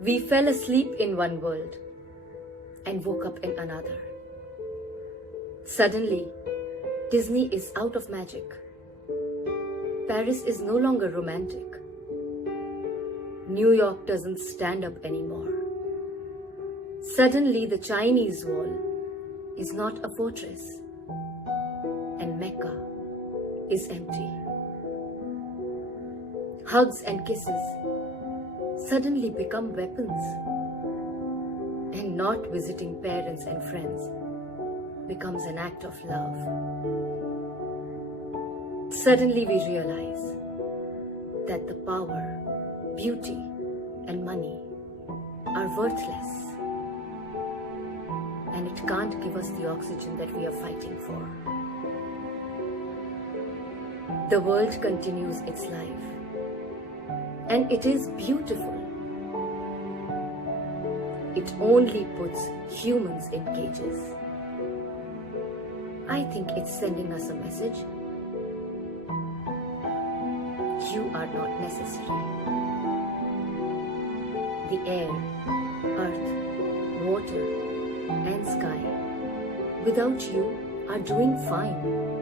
We fell asleep in one world and woke up in another. Suddenly, Disney is out of magic. Paris is no longer romantic. New York doesn't stand up anymore. Suddenly, the Chinese wall is not a fortress, and Mecca is empty. Hugs and kisses suddenly become weapons, and not visiting parents and friends becomes an act of love. Suddenly we realize that the power, beauty, and money are worthless, and it can't give us the oxygen that we are fighting for. The world continues its life, and it is beautiful. It only puts humans in cages. I think it's sending us a message. You are not necessary. The air, earth, water, and sky without you are doing fine.